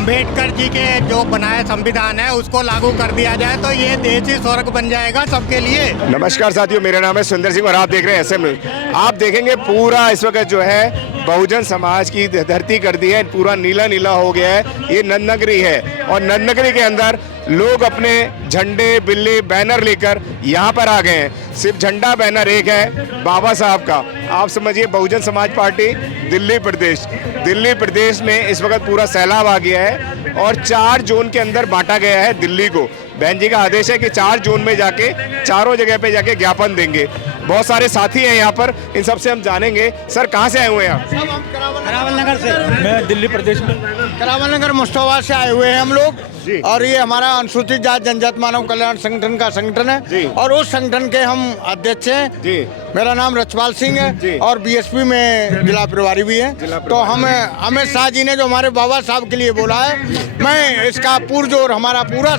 अंबेडकर जी के जो बनाए संविधान है उसको लागू कर दिया जाए तो ये देश ही स्वर्ग बन जाएगा सबके लिए। नमस्कार साथियों, मेरा नाम है सुंदर सिंह और आप देख रहे हैं एसएम न्यूज़। आप देखेंगे पूरा इस वक्त जो है बहुजन समाज की धरती कर दी है, पूरा नीला नीला हो गया है। ये नंदनगरी है और नंदनगरी के अंदर लोग अपने झंडे बिल्ली बैनर लेकर यहाँ पर आ गए हैं। सिर्फ झंडा बैनर एक है बाबा साहब का। आप समझिए बहुजन समाज पार्टी दिल्ली प्रदेश में इस वक्त पूरा सैलाब आ गया है और 4 जोन के अंदर बांटा गया है दिल्ली को। बहन जी का आदेश है कि 4 जोन में जाके चारों जगह पे जाके ज्ञापन देंगे। बहुत सारे साथी हैं यहाँ पर, इन सबसे हम जानेंगे। सर कहाँ से आए हुए हैं आप? हम करावल नगर से। मैं दिल्ली प्रदेश में करावल नगर मुश्ताबाद से आए हुए हैं हम लोग जी। और ये हमारा अनुसूचित जाति जनजाति मानव कल्याण संगठन का संगठन जी। है और उस संगठन के हम अध्यक्ष हैं जी। मेरा नाम रचपाल सिंह जी। है और बीएसपी में जिला प्रभारी भी है। तो हमें अमित शाह जी ने जो हमारे बाबा साहब के लिए बोला है, मैं इसका पुरजोर हमारा पूरा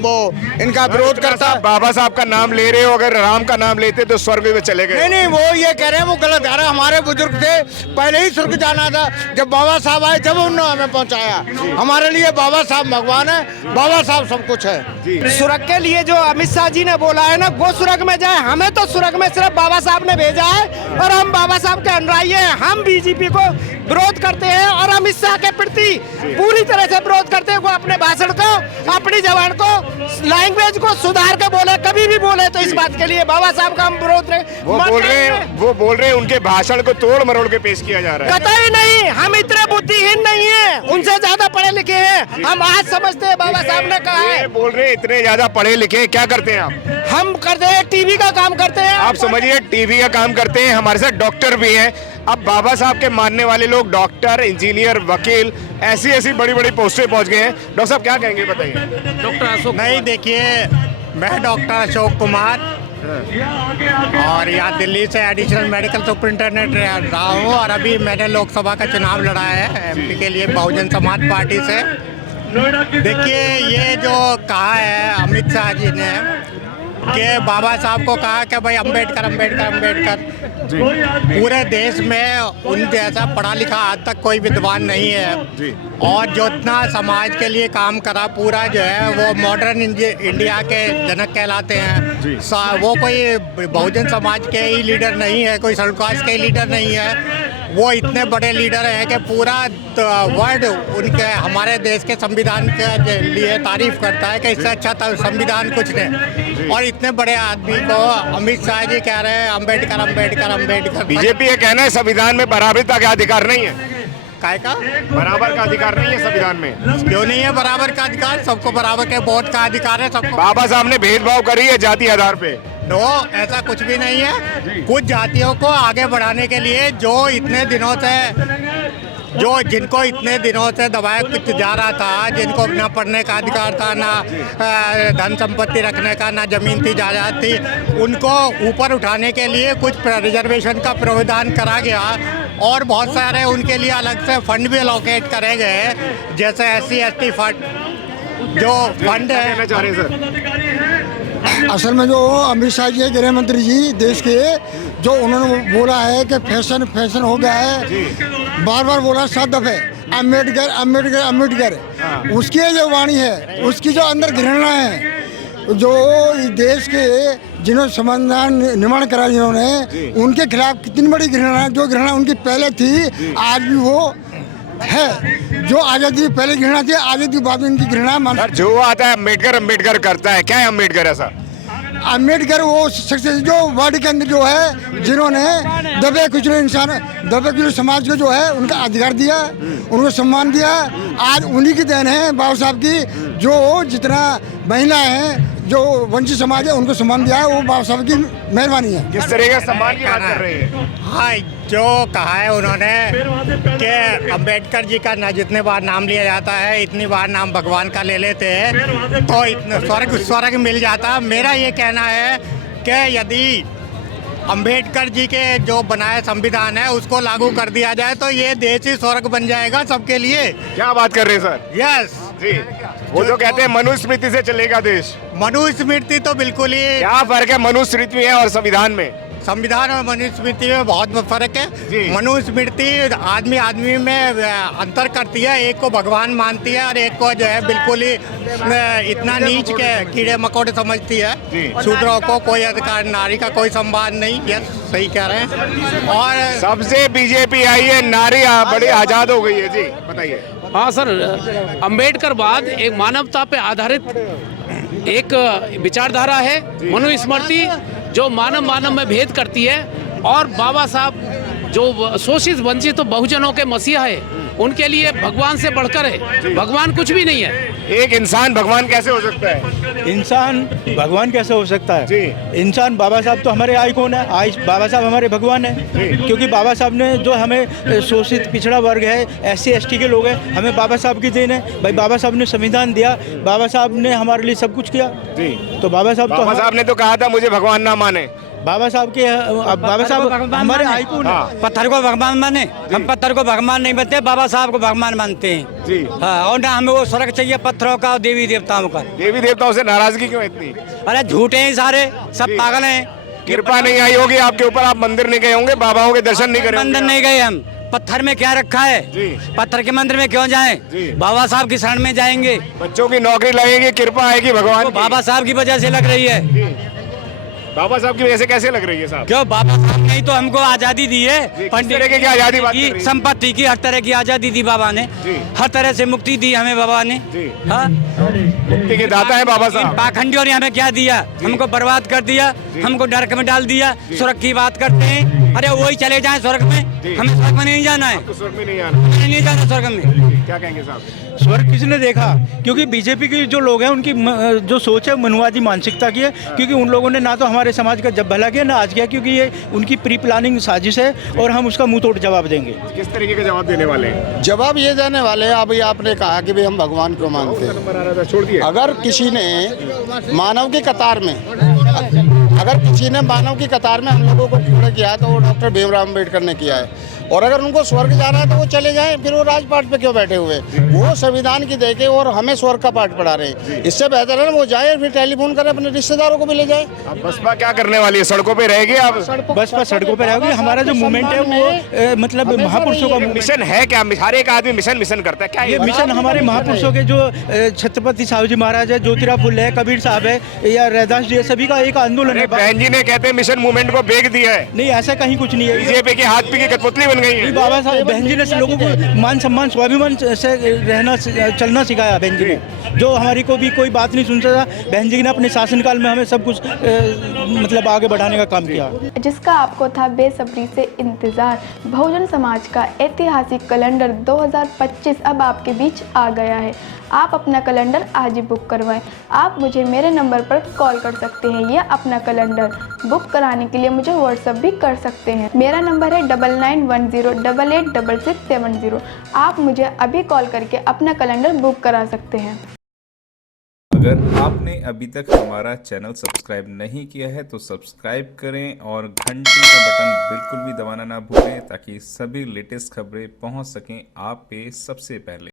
वो इनका विरोध करता है। बाबा साहब का नाम ले रहे हो, अगर राम का नाम लेते तो स्वर्ग में चले गए। नहीं, वो ये कह रहे हैं वो गलत है। हमारे बुजुर्ग थे, पहले ही स्वर्ग जाना था। जब बाबा साहब आए जब उन्होंने हमें पहुंचाया। हमारे लिए बाबा साहब भगवान है, बाबा साहब सब कुछ है। स्वर्ग के लिए जो अमित शाह जी ने बोला है ना, वो स्वर्ग में जाए। हमें तो स्वर्ग में सिर्फ बाबा साहब ने भेजा है और हम बाबा साहब के अनुयायी हैं। हम बीजेपी को विरोध करते हैं और अमित शाह के प्रति पूरी तरह से विरोध करते हैं। वो अपने भाषण को, अपनी जबान को, लैंग्वेज को सुधार के बोले, कभी भी बोले तो इस बात के लिए बाबा साहब का हम विरोध वो बोल रहे हैं उनके भाषण को तोड़ मरोड़ के पेश किया जा रहा है। कतई नहीं, हम इतने बुद्धिहीन नहीं है, उनसे ज्यादा पढ़े लिखे हैं। हम आज समझते हैं बाबा साहब ने कहा है। बोल रहे हैं इतने ज्यादा पढ़े लिखे, क्या करते हैं आप? हम करते हैं टीवी का काम करते हैं। आप समझिए टीवी का काम करते हैं, हमारे साथ डॉक्टर भी हैं। अब बाबा साहब के मानने वाले लोग डॉक्टर, इंजीनियर, वकील, ऐसी बड़ी बड़ी पोस्टें पहुंच गए हैं। डॉक्टर साहब क्या कहेंगे, बताइए। डॉक्टर अशोक नहीं, देखिए मैं डॉक्टर अशोक कुमार और यहाँ दिल्ली से एडिशनल मेडिकल सुपरिटेंडेंट रहा हूँ और अभी मैंने लोकसभा का चुनाव लड़ा है एमपी के लिए बहुजन समाज पार्टी से। देखिए ये जो कहा है अमित शाह जी ने कि बाबा साहब को कहा कि भाई अम्बेडकर पूरे देश में उन जैसा पढ़ा लिखा आज तक कोई विद्वान नहीं है और जो इतना समाज के लिए काम करा पूरा जो है वो मॉडर्न इंडिया के जनक कहलाते हैं। वो कोई बहुजन समाज के ही लीडर नहीं है, कोई सड़काश के ही लीडर नहीं है। वो इतने बड़े लीडर हैं कि पूरा वर्ल्ड उनके हमारे देश के संविधान के लिए तारीफ करता है कि इससे अच्छा संविधान कुछ नहीं। और इतने बड़े आदमी को अमित शाह जी कह रहे हैं अम्बेडकर। बीजेपी ये कहना है संविधान में बराबरता का अधिकार नहीं है। काय का बराबर का अधिकार नहीं है संविधान में? क्यों नहीं है बराबर का अधिकार? सबको बराबर के वोट का अधिकार है सबको। बाबा साहब ने भेदभाव करी है जाति आधार पे? नो, ऐसा कुछ भी नहीं है। कुछ जातियों को आगे बढ़ाने के लिए जिनको इतने दिनों से दबाया जा रहा था, जिनको ना पढ़ने का अधिकार था, ना धन संपत्ति रखने का, ना जमीन थी, जायदाद थी, उनको ऊपर उठाने के लिए कुछ रिजर्वेशन का प्रावधान करा गया और बहुत सारे उनके लिए अलग से फंड भी अलोकेट करे गए, जैसे SC/ST फंड जो फंड है। असल में जो अमित शाह जी गृह मंत्री जी देश के, जो उन्होंने बोला है कि फैशन हो गया है, बार बोला 7 दफे अम्बेडकर। उसकी जो वाणी है, उसकी जो अंदर घृणा है, जो देश के जिन्होंने संविधान निर्माण करा जिन्होंने, उनके खिलाफ कितनी बड़ी घृणा है। जो घृणा उनकी पहले थी आज भी वो है। जो आजादी पहले घृणा थी, आजादी के बाद इनकी घृणा। जो आता है अम्बेडकर करता है, क्या है अम्बेडकर ऐसा? अम्बेडकर वो शख्स जो बॉडी के अंदर जो है, जिन्होंने दबे कुचले समाज को जो है उनका अधिकार दिया, उनको सम्मान दिया। आज उन्हीं की देन है बाबा साहब की, जो जितना महिलाएं हैं, जो वंचित समाज है, उनको सम्मान दिया है, वो बाबा साहब की मेहरबानी है। किस तरह का सम्मान की बात कर रहे हैं? हाँ, जो कहा है उन्होंने कि अम्बेडकर जी का ना जितने बार नाम लिया जाता है इतनी बार नाम भगवान का ले लेते हैं तो इतना स्वर्ग मिल जाता। मेरा ये कहना है कि यदि अम्बेडकर जी के जो बनाए संविधान है उसको लागू कर दिया जाए तो ये देश ही स्वर्ग बन जाएगा सबके लिए। क्या बात कर रहे हैं सर? यस जी, वो जो कहते हैं मनुस्मृति से चलेगा देश। मनुस्मृति तो बिल्कुल ही। क्या फर्क है मनुस्मृति में और संविधान में? संविधान और मनुस्मृति में बहुत फर्क जी। है। मनुस्मृति आदमी आदमी में अंतर करती है, एक को भगवान मानती है और एक को जो है बिल्कुल ही इतना नीच के कीड़े मकोड़े समझती जी। है। शूद्रों को कोई अधिकार, नारी का कोई संवाद नहीं। ये सही कह रहे हैं। और सबसे बीजेपी आई है, नारी बड़ी आजाद हो गई है। जी बताइए। हाँ सर, अंबेडकर बाद एक मानवता पे आधारित एक विचारधारा है मनुस्मृति, जो मानव मानव में भेद करती है। और बाबा साहब जो शोषित वंचित बहुजनों के मसीहा है, उनके लिए भगवान से बढ़कर है। भगवान कुछ भी नहीं है। एक इंसान भगवान कैसे हो सकता है? इंसान भगवान कैसे हो सकता है? जी। इंसान, बाबा साहब तो हमारे आइकॉन है। बाबा साहब हमारे भगवान है, क्योंकि बाबा साहब ने जो हमें शोषित पिछड़ा वर्ग है, SC ST के लोग हैं, हमें बाबा साहब की देन है भाई। बाबा साहब ने संविधान दिया, बाबा साहब ने हमारे लिए सब कुछ किया। जी। तो बाबा साहब ने तो कहा था मुझे भगवान ना माने। बाबा साहब के बाबा साहब हमारे आइकॉन है। हाँ। पत्थर को भगवान माने, हम पत्थर को भगवान नहीं मानते, बाबा साहब को भगवान मानते हैं। जी। हाँ, और ना हमें वो स्वर्ग चाहिए पत्थरों का और देवी देवताओं का। देवी देवताओं से नाराजगी क्यों इतनी? अरे झूठे हैं सारे, सब पागल हैं। कृपा नहीं आई होगी आपके ऊपर, आप मंदिर नहीं गए होंगे, बाबाओं के दर्शन नहीं करे होंगे। मंदिर नहीं गए हम। पत्थर में क्या रखा है? जी। पत्थर के मंदिर में क्यों जाएं? जी। बाबा साहब की शरण में जाएंगे। बच्चों की नौकरी लगेगी, कृपा आएगी भगवान वो की। बाबा साहब की वजह से लग रही है। बाबा साहब की वजह से कैसे लग रही है साहब? क्यों? बाबा साहब ने ही तो हमको आजादी दी है। किस तरह की आजादी बात कर रही की है? संपत्ति की, हर तरह की आजादी दी बाबा ने। जी। हर तरह से मुक्ति दी हमें बाबा ने। जी। हाँ? मुक्ति के दाता है बाबा इन साहब। पाखंडियों ने हमें क्या दिया? हमको बर्बाद कर दिया, हमको नरक में डाल दिया। स्वर्ग की बात करते हैं, अरे वही चले जाएं स्वर्ग में, हमें स्वर्ग में नहीं जाना है। तो स्वर्ग में नहीं आना। हमें नहीं जाना स्वर्ग में। क्या कहेंगे साहब? स्वर्ग किसने देखा? क्योंकि बीजेपी के जो लोग हैं, उनकी जो सोच है मनुवादी मानसिकता की है। क्योंकि उन लोगों ने ना तो हमारे समाज का जब भला किया ना आज किया, क्योंकि ये उनकी प्री प्लानिंग साजिश है और हम उसका मुंह तोड़ जवाब देंगे। किस तरीके का जवाब देने वाले हैं? जवाब ये देने वाले हैं, अभी आपने कहा कि भाई हम भगवान को मानते हैं। नंबर आ रहा था, छोड़ दिया। अगर किसी ने मानव की कतार में हम लोगों को खड़ा किया है, तो वो डॉक्टर भीमराव अम्बेडकर ने किया है। और अगर उनको स्वर्ग जाना है तो वो चले जाएं, फिर वो राजपाट पे क्यों बैठे हुए? वो संविधान की देके और हमें स्वर्ग का पाठ पढ़ा रहे हैं। इससे बेहतर है ना वो जाए, फिर टेलीफोन करें, अपने रिश्तेदारों को भी ले जाए। अब बसपा क्या करने वाली है? सड़कों पे रहेगी आप? बसपा सड़कों पर रहेगी। हमारा जो मूवमेंट है वो मतलब महापुरुषों का मिशन है क्या? हर एक आदमी मिशन करता है क्या? ये मिशन हमारे महापुरुषों के जो छत्रपति साहू जी महाराज है, ज्योतिराव फुले है, कबीर साहब है या रैदास जी है, सभी का एक आंदोलन है। बहन जी ने कहते हैं मिशन मूवमेंट को बेच दिया है। नहीं, ऐसा कहीं कुछ नहीं है। बीजेपी के हाथ पी की कठपुतली बन गई है। बाबा साहब बहन जी ने लोगों को मान सम्मान स्वाभिमान से रहना चलना सिखाया। बहन जी ने जो हमारी को भी कोई बात नहीं सुनता था, बहन जी ने अपने शासनकाल में हमें सब कुछ मतलब आगे बढ़ाने का काम किया, जिसका आपको था बेसब्री से इंतजार। बहुजन समाज का ऐतिहासिक कैलेंडर 2025 अब आपके बीच आ गया है। आप अपना कैलेंडर आज ही बुक करवाएं। आप मुझे मेरे नंबर पर कॉल कर सकते हैं या अपना कैलेंडर बुक कराने के लिए मुझे व्हाट्सएप भी कर सकते हैं। मेरा नंबर है 9910886670। आप मुझे अभी कॉल करके अपना कैलेंडर बुक करा सकते हैं। अगर आपने अभी तक हमारा चैनल सब्सक्राइब नहीं किया है तो सब्सक्राइब करें और घंटी का बटन बिल्कुल भी दबाना ना भूलें, ताकि सभी लेटेस्ट खबरें पहुंच सकें आप पे सबसे पहले।